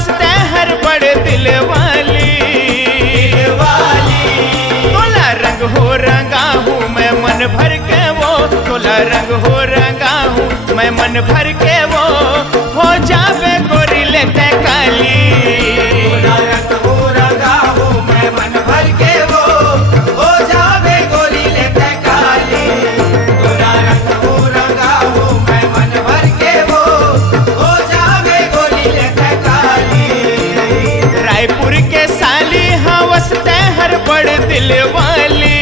हवसते हर बड़े दिल वाली तोला रंग हो रंगा हूँ मैं मन भर के वो, तोला रंग हो रंगा हूँ मैं मन भर के वो, हो जावे गोरी लेते काली। तोला रंग हो रंगा हूँ मैं मन भर के वो, हो जावे गोरी लेते काली। तोला रंग हो रंगा हूँ मैं मन भर के वो, हो जावे गोरी लेते काली। रायपुर के साली हवसते हर बड़े दिल वाली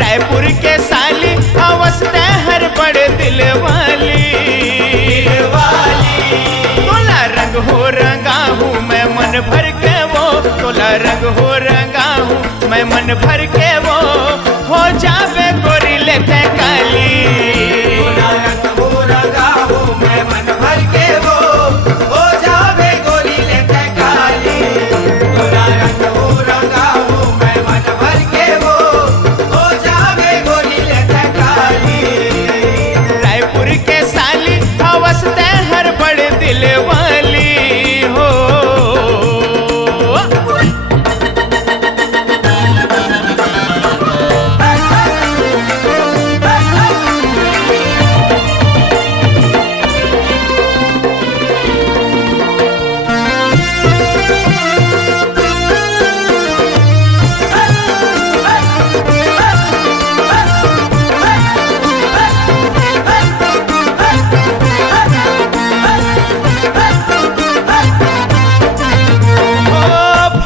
रायपुर के साली हवसते हर बड़े दिल वाली तोला रंग हो रंगा हूँ मैं मन भर के वो, तोला रंग हो रंगा हूँ मैं मन भर के वो, हो जावे गोरी लेते काली। तोला रंग हो रंगा हूँ मैं मन भर के वो, हो जावे गोरी लेते काली। तोला रंग हो रंगा हूँ मैं मन भर के वो, हो जावे गोरी लेते काली। रायपुर के साली हवसते हर बड़े दिल वाली हो।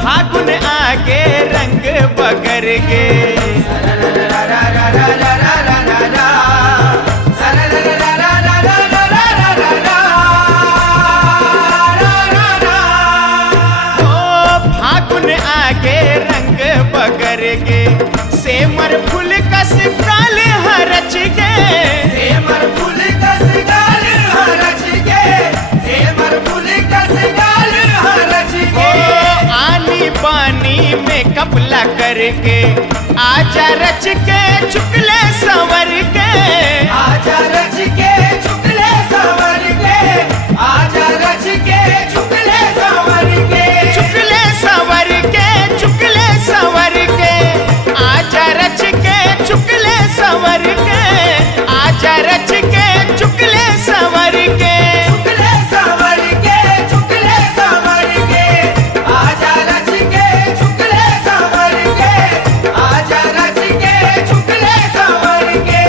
फागुन आगे रंग बगर गे फागुन आगे रंग बगर गे सेमर फूल कस गाल हरच गे सेमर फूल कस गाल हरच गे, सेमर फूल कस गाल हरच गे। आनी पानी में कपला करके आजा रच के चुकले संवर के आजा रच के चुकले संवर के, आजा रच के चुकले संवर के। चुकले संवर के चुकले संवर के आजा रच के चुकले संवर के आजा रच के चुकले संवर के चुकले संवर के, चुकले संवर के, आजा रच के चुकले संवर के, आजा रच के चुकले संवर के।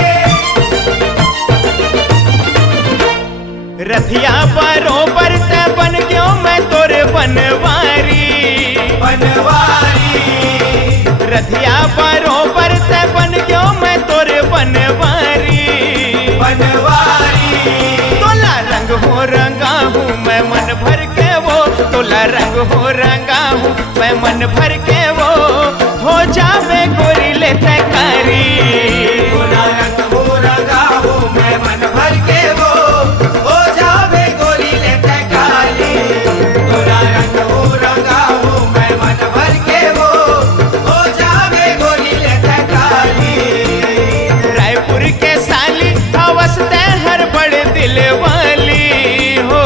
रथिया बरोबर ते बन गयो मैं तोरे बनवारी बनवारी रथिया बरोबर ते बन गयो मैं तोरे बनवारी बनवारी। तोला रंग हो रंगा हूँ मैं मन भर के वो, तोला रंग हो रंगा हूँ मैं मन भर के वो, हो जावे गोरी लेते कारी। तोला रंग हो रंगा हूँ मैं मन भर के वो, हो जावे गोरी लेते काली। तोला रंग हो रंगा हूँ मैं मन भर के वो, हो जावे गोरी लेते काली। रायपुर के साली हवसते हर बड़े दिल वाली हो।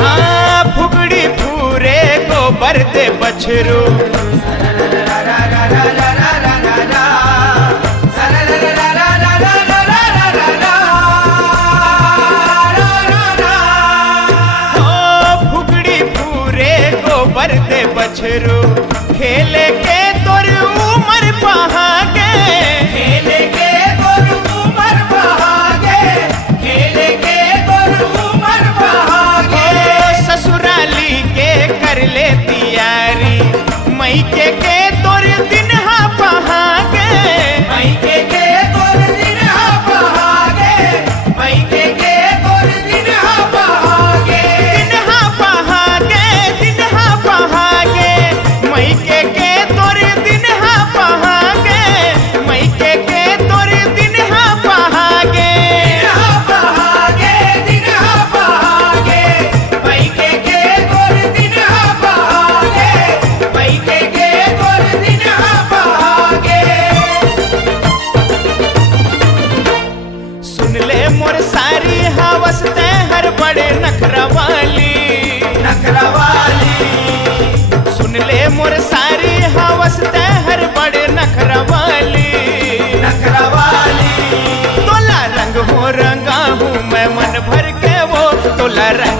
हाँ फुगड़ी फूरे गोबर दे बछरू फुगड़ी फूरे गोबर दे बछरू खेले के तोर उमर बहागे खेले के तोर उमर बहागे, खेले के तोर उमर बहागे। ससुराली के कर ले तैयारी मैं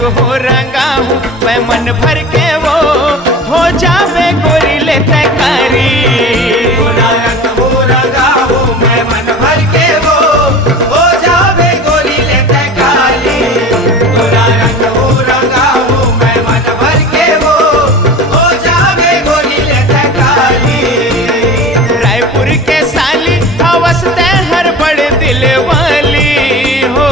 रंग हो रंगा हूँ मैं मन भर के वो हो जावे गोरी ले तैकारी। तोरा रंग हो रंगा हूँ मैं मन भर के वो हो जावे गोरी लेते काली। तोरा रंग हो रंगा हूँ मैं मन भर के वो हो जावे गोरी लेते काली। रायपुर के साली हवसते हर बड़े दिल वाली हो।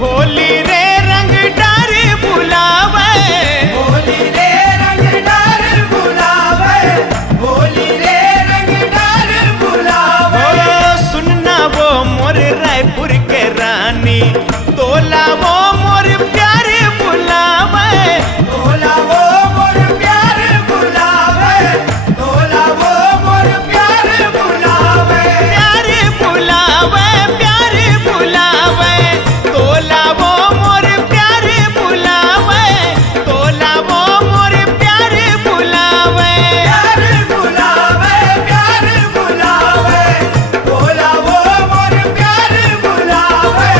होली रे रंग डार बुलावे, होली रे रंग डार बुलावे, होली रे रंग डार बुलावे। सुनना वो मोर रायपुर के रानी तोला वो मोर प्यार बुलावे, तोला वो मोर प्यार बुलावे, तोला वो मोर प्यार बुलावे। प्यार बुलावे, प्यार बुलावे, तोला वो मोर प्यार बुलावे, तोला वो मोर प्यार बुलावे। प्यार बुलावे, प्यार बुलावे, तोला वो मोर प्यार बुलावे,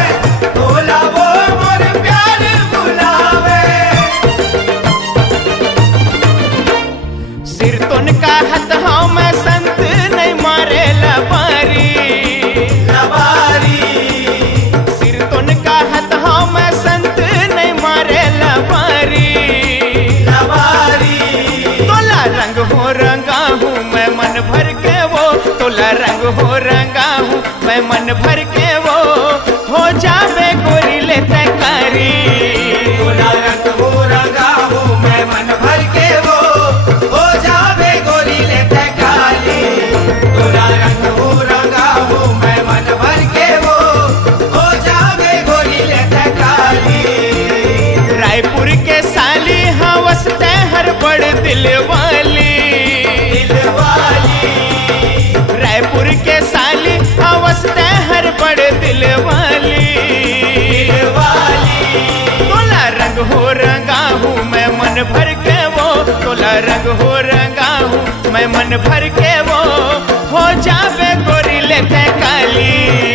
तोला वो मोर प्यार बुलावे। सिर तुन का हथ हाँ मैं संत नहीं मारे लबारी, लबारी। सिर तुन का हथ हाँ मैं संत नहीं मारे लबारी, लबारी। तोला रंग हो रंगा हूँ मैं मन भर के वो, तोला रंग हो रंगा हूँ मैं मन भर के वो हो जावे गोरी ले तैकारी। तोला रंग हो रंगा हूँ मैं मन भर के वो हो जावे गोरी लेते काली। तोला रंग हो रंगा हूँ मैं मन भर के वो हो जावे गोरी लेते काली। रायपुर के साली हवसते हर बड़ दिल वाली, दिल वाली। रायपुर के साली हवसते हर बड़ दिल वाली, दिल वाली। तोला रंग हो रंगा हूँ मैं मन भर के वो, तोला रंग हो रंगा हूँ मैं मन भर के वो हो जावे गोरी लेते काली।